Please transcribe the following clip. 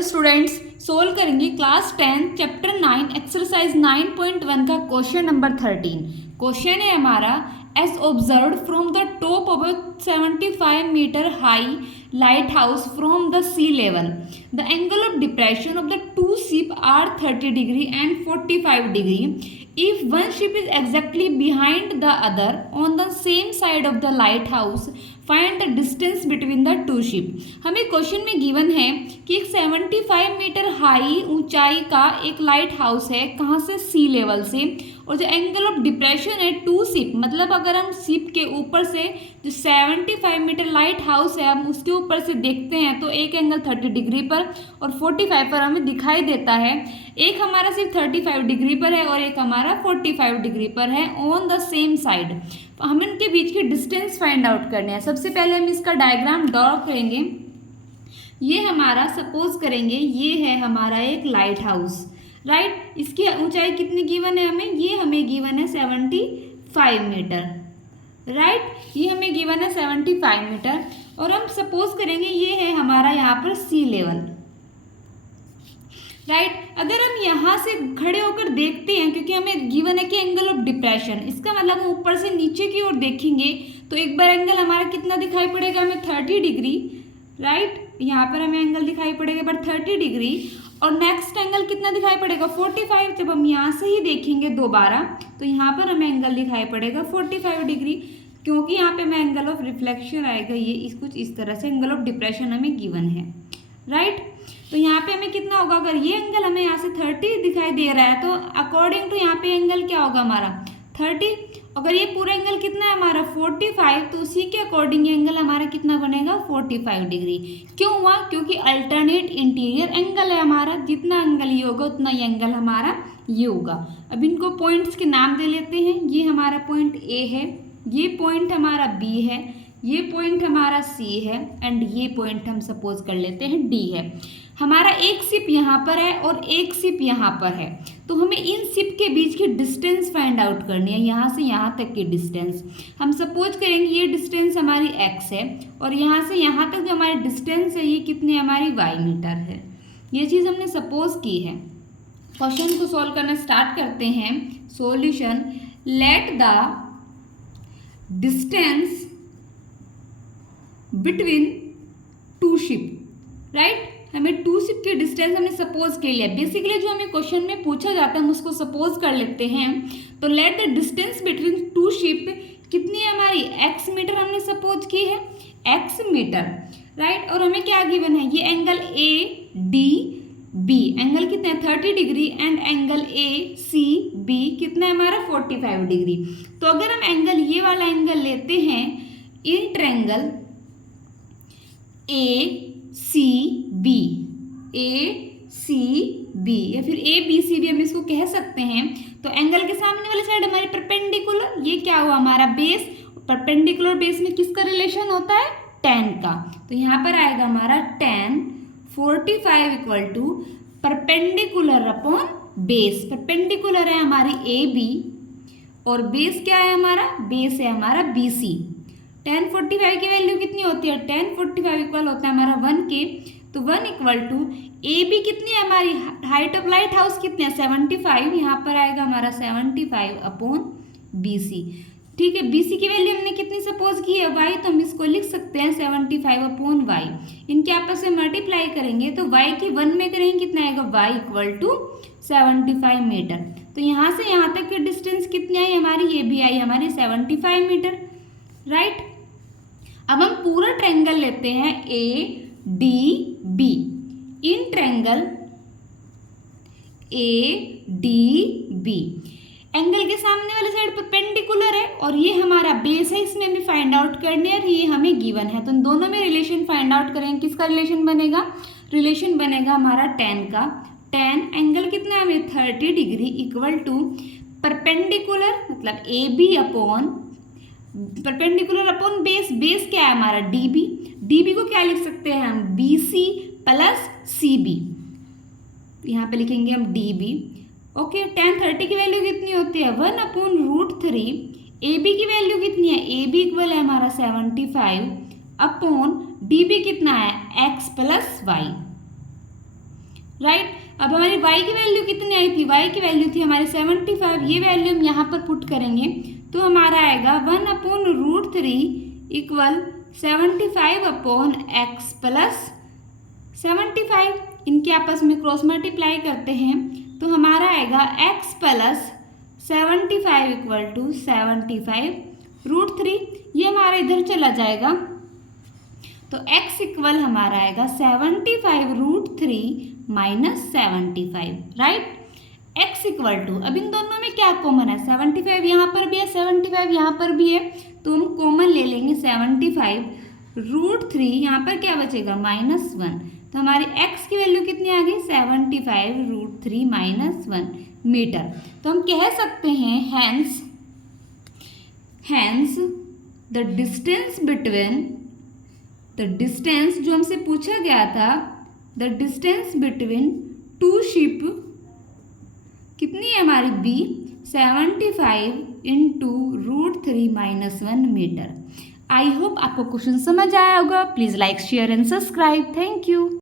Hello students, solve करेंगे class 10 chapter 9 exercise 9.1 का question number 13। Question है हमारा, as observed from the top of a 75 metre high lighthouse from the sea level the angle of depression of the two ship are 30 degree and 45 degree. If one ship is exactly behind the other on the same side of the lighthouse, find the distance between the two ship. हमें question में given है कि एक 75 metre high ऊंचाई का एक light house है, कहाँ से? सी लेवल से, और जो एंगल ऑफ डिप्रेशन है टू शिप, मतलब अगर हम शिप के ऊपर से जो 75 मीटर लाइट हाउस है हम उसके ऊपर से देखते हैं तो एक एंगल 30 डिग्री पर और 45 पर हमें दिखाई देता है. एक हमारा सिर्फ 35 डिग्री पर है और एक हमारा 45 डिग्री पर है ऑन द सेम साइड. तो हमें उनके बीच की डिस्टेंस फाइंड आउट करने हैं. सबसे पहले हम इसका डायग्राम ड्रॉ करेंगे. ये हमारा सपोज करेंगे ये है हमारा एक लाइट हाउस, राइट. इसकी ऊंचाई कितनी गिवन है हमें? ये हमें गिवन है 75 मीटर, राइट. ये हमें गिवन है 75 मीटर और हम सपोज करेंगे ये है हमारा यहाँ पर सी लेवल, राइट. अगर हम यहाँ से खड़े होकर देखते हैं, क्योंकि हमें गिवन है कि एंगल ऑफ डिप्रेशन, इसका मतलब हम ऊपर से नीचे की ओर देखेंगे तो एक बार एंगल हमारा कितना दिखाई पड़ेगा हमें? 30 डिग्री, राइट. यहाँ पर हमें एंगल दिखाई पड़ेगा पर 30 डिग्री और नेक्स्ट एंगल कितना दिखाई पड़ेगा? 45. जब हम यहाँ से ही देखेंगे दोबारा तो यहाँ पर हमें एंगल दिखाई पड़ेगा 45 डिग्री, क्योंकि यहाँ पे हमें एंगल ऑफ रिफ्लेक्शन आएगा. ये कुछ इस तरह से एंगल ऑफ डिप्रेशन हमें गिवन है, राइट. तो यहाँ पे हमें कितना होगा? अगर ये एंगल हमें यहाँ से 30 दिखाई दे रहा है तो अकॉर्डिंग टू यहाँ पे एंगल क्या होगा हमारा? 30. अगर ये पूरा एंगल कितना है हमारा? 45. तो उसी के अकॉर्डिंग एंगल हमारा कितना बनेगा? 45 डिग्री. क्यों हुआ? क्योंकि अल्टरनेट इंटीरियर एंगल है हमारा. जितना एंगल ये होगा उतना ये एंगल हमारा ये होगा. अब इनको पॉइंट्स के नाम दे लेते हैं. ये हमारा पॉइंट ए है, ये पॉइंट हमारा बी है, ये पॉइंट हमारा सी है एंड ये पॉइंट हम सपोज कर लेते हैं डी है. हमारा एक शिप यहाँ पर है और एक शिप यहाँ पर है, तो हमें इन शिप के बीच की डिस्टेंस फाइंड आउट करनी है. यहाँ से यहाँ तक की डिस्टेंस हम सपोज करेंगे ये डिस्टेंस हमारी x है और यहाँ से यहाँ तक जो हमारी डिस्टेंस है ये कितनी हमारी y मीटर है. ये चीज़ हमने सपोज की है. क्वेश्चन को सॉल्व करना स्टार्ट करते हैं. Solution, let the distance between two ship, right. हमें टू शिप की डिस्टेंस हमने सपोज कर लिया. बेसिकली जो हमें क्वेश्चन में पूछा जाता है हम उसको सपोज कर लेते हैं. तो let the distance between two ship कितनी है हमारी? x मीटर हमने सपोज की है, x मीटर, राइट. और हमें क्या गिवन है? ये angle A D B angle कितना है? 30 degree and angle A C B कितना है हमारा? 45 डिग्री. तो अगर हम एंगल ये वाला एंगल लेते हैं in triangle A C B, A C B या फिर ए बी सी बी हम इसको कह सकते हैं. तो एंगल के सामने वाली साइड हमारी परपेंडिकुलर, ये क्या हुआ हमारा? बेस. परपेंडिकुलर बेस में किसका रिलेशन होता है? tan का. तो यहाँ पर आएगा हमारा tan 45 equal to perpendicular upon base. Perpendicular है हमारी ए बी और बेस क्या है हमारा? बेस है हमारा बी सी. tan 45 की वैल्यू कितनी होती है? tan 45 इक्वल होता है हमारा 1 के. तो 1 इक्वल टू ए बी कितनी है हमारी? हाइट ऑफ लाइट हाउस कितनी है? 75. यहाँ पर आएगा हमारा 75 अपॉन बी सी. ठीक है, बी सी की वैल्यू हमने कितनी सपोज की है? y. तो हम इसको लिख सकते हैं 75 अपॉन y. इनके आपस में मल्टीप्लाई करेंगे तो y की 1 में करेंगे कितना आएगा? y equal to 75 metre. तो यहाँ से यहाँ तक की डिस्टेंस कितनी आई हमारी? ये भी आई हमारी 75 मीटर, राइट. अब हम पूरा ट्रायंगल लेते हैं A D B. In triangle A D B angle के सामने वाली साइड परपेंडिकुलर है और ये हमारा बेस है, इसमें हमें फाइंड आउट करने है और ये हमें गिवन है. तो इन दोनों में रिलेशन फाइंड आउट करेंगे. किसका रिलेशन बनेगा? रिलेशन बनेगा हमारा tan का. tan एंगल कितना है हमें? 30 डिग्री इक्वल टू परपेंडिकुलर मतलब A B upon perpendicular upon base. Base क्या है हमारा? D B. डी बी को क्या लिख सकते हैं हम? B C plus C B. यहाँ पे लिखेंगे हम डी बी. ओके, tan 30 की वैल्यू कितनी होती है? 1 अपॉन √3. ए बी की वैल्यू कितनी है? ए बी इक्वल है हमारा 75 अपॉन डी बी कितना है? x plus y. राइट। अब हमारी y की वैल्यू कितनी आई थी, y की वैल्यू थी हमारी 75, ये वैल्यू हम यहाँ पर पुट करेंगे तो हमारा आएगा 1/√3 इक्वल 75/x प्लस 75। इनके आपस में क्रॉस मल्टीप्लाई करते हैं तो हमारा आएगा x प्लस 75 इक्वल टू 75√3। ये हमारा इधर चला जाएगा तो x इक्वल हमारा आएगा 75√3 minus 75, right. x equal to, अब इन दोनों में क्या कॉमन है, 75 यहाँ पर भी है, 75 यहाँ पर भी है, तो हम कॉमन ले लेंगे 75√3, यहाँ पर क्या बचेगा -1, तो हमारी x की वैल्यू कितनी आ गई 75√3 -1 मीटर। तो हम कह सकते हैं हैंस द डिस्टेंस जो हमसे पूछा गया था, the distance between two ship कितनी है हमारी b 75 × √3 - 1 मीटर। आई होप आपको क्वेश्चन समझ आया होगा। Please like share and subscribe. Thank you.